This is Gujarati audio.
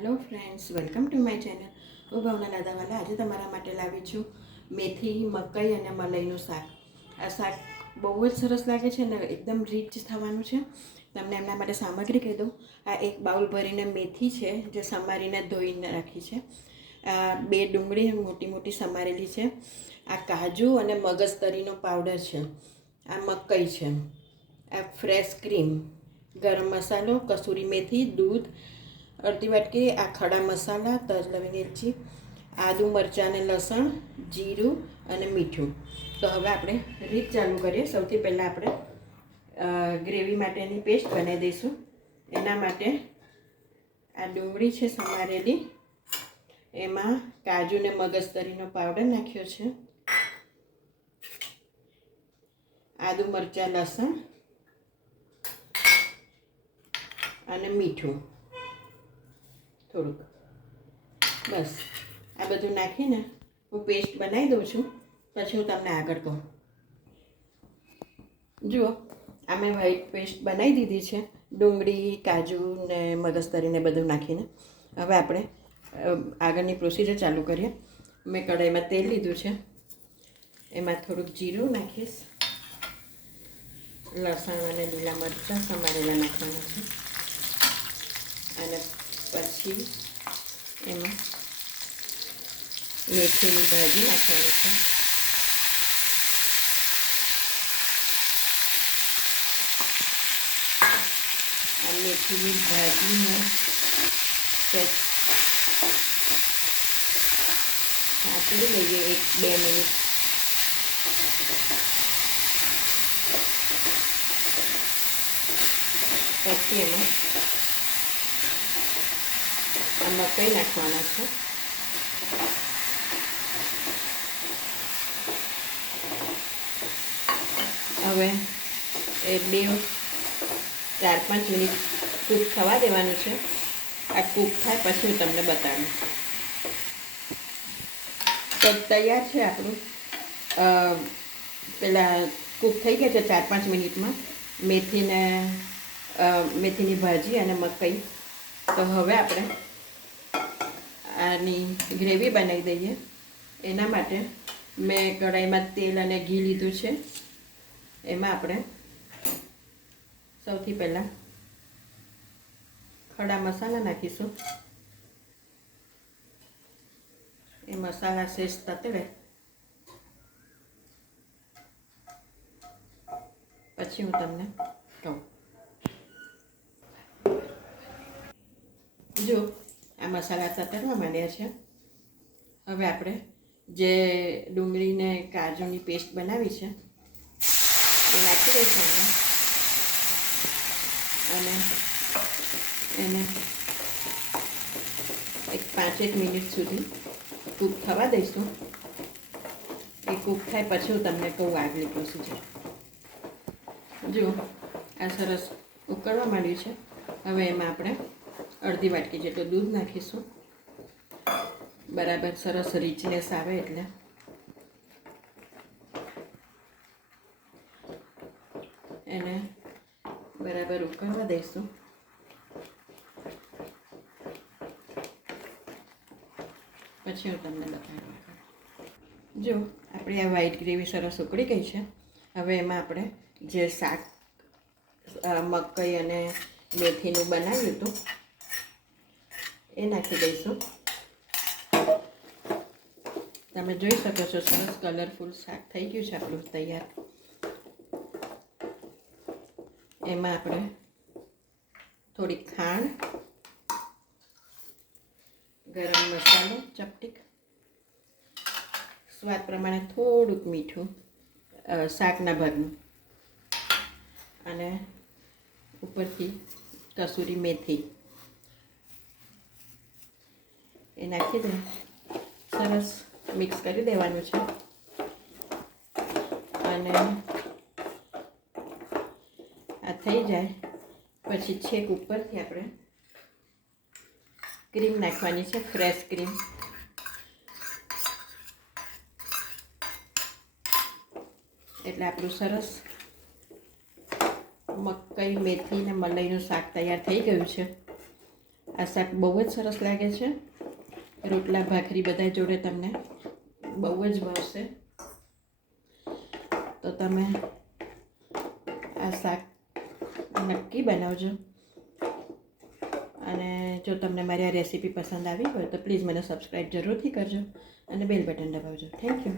Hello friends welcome to my channel હું ભાવના દાદાવાલા આજે તમારા માટે લાવી છું મેથી, મકાઈ અને મલાઈનું શાક. આ શાક બહુ જ સરસ લાગે છે અને એકદમ રીચ થવાનું છે. તમને એમના માટે સામગ્રી કહી દઉં. આ એક બાઉલ ભરીને મેથી છે, જે સમારીને ધોઈને રાખી છે. આ બે ડુંગળી મોટી મોટી સમારેલી છે. આ કાજુ અને મગજતરીનો પાવડર છે. આ મકાઈ છે. આ ફ્રેશ ક્રીમ ગરમ મસાલો, કસૂરી મેથી, દૂધ અડધી વાટકી આ ખડા મસાલા, તજ લવિંગ એલચી આદુ, મરચાં અને લસણ, જીરું અને મીઠું. તો હવે આપણે રીત ચાલુ કરીએ. સૌથી પહેલાં આપણે ગ્રેવી માટેની પેસ્ટ બનાવી દઈશું. એના માટે આ ડુંગળી છે સમારેલી. એમાં કાજુ ને મગજતરીનો પાવડર નાખ્યો છે. આદુ, મરચાં, લસણ અને મીઠું. થોડુંક. બસ. આ બધું નાખીને હું પેસ્ટ બનાવી દઉં છું. પછી હું તમને આગળ કહું. જુઓ, આ મેં વ્હાઈટ પેસ્ટ બનાવી દીધી છે. ડુંગળી, કાજુ ને મગજતરીને બધું નાખીને. હવે આપણે આગળની પ્રોસિજર ચાલુ કરીએ. મેં કઢાઈમાં તેલ લીધું છે. એમાં થોડુંક જીરું નાખીશ. લસણ અને લીલા મરચાં સમારેલા નાખવાના છે. અને પછી એમાં મેથીની ભાજી નાખવાની છે. આ મેથીની ભાજીને સહેજ લઈએ એક બે મિનિટ. પછી એમાં આ મકાઈ નાખવાના છે? હવે એ બે, ચાર, પાંચ મિનિટ કૂક થવા દેવાનું છે. આ કૂક થાય પછી હું તમને બતાવું તો તૈયાર છે આપણું. પેલા કૂક થઈ ગયા છે ચાર, પાંચ મિનિટમાં. મેથીને મેથીની ભાજી અને મકાઈ. તો હવે આપણે આની ગ્રેવી બનાવી દઈએ. એના માટે મેં કઢાઈમાં તેલ અને ઘી લીધું છે. એમાં આપણે સૌથી પહેલાં ખડા મસાલા નાખીશું. એ મસાલા શેષ તતડે પછી હું તમને કહું. જો મસાલા તતરવા માંડ્યા છે. હવે આપણે જે ડુંગળીને કાજુની પેસ્ટ બનાવી છે, એ નાખી દઈશું અને એને એક પાંચેક મિનિટ સુધી કૂક થવા દઈશું. એ કૂક થાય પછી હું તમને કહું આગલી પ્રોસીજર જુઓ, આ સરસ ઉકળવા માંડ્યું છે. હવે એમાં આપણે અડધી વાટકી જેટલું દૂધ નાખીશું. બરાબર સરસ રીચનેસ આવે એટલે. એને બરાબર ઉકળવા દઈશું. પછી હું તમને બતાવી જો, આપણી આ વ્હાઈટ ગ્રેવી સરસ ઉકળી ગઈ છે. હવે એમાં આપણે જે શાક મકઈ અને મેથીનું બનાવ્યું હતું એ નાખી દઈશું. તમે જોઈ શકો છો, સરસ કલરફુલ શાક થઈ ગયું છે આપણું તૈયાર. એમાં આપણે થોડી ખાંડ, ગરમ મસાલો, ચપટીક, સ્વાદ પ્રમાણે થોડુંક મીઠું શાકના ભાગનું અને ઉપરથી કસૂરી મેથી. એ નાખી દઉં. સરસ મિક્સ કરી દેવાનું છે. અને આ થઈ જાય. પછી છેક ઉપરથી આપણે ક્રીમ નાખવાની છે ફ્રેશ ક્રીમ એટલે આપણું સરસ મકાઈ મેથી ને મલાઈનું શાક તૈયાર થઈ ગયું છે. આ શાક બહુ જ સરસ લાગે છે. રોટલા, ભાખરી બધા જોડે તમને બહુ જ ભાવશે. તો તમે આ શાક નક્કી બનાવજો. અને જો તમને મારી આ રેસીપી પસંદ આવી હોય તો પ્લીઝ મને સબસ્ક્રાઈબ જરૂરથી કરજો અને બેલ બટન દબાવજો. Thank you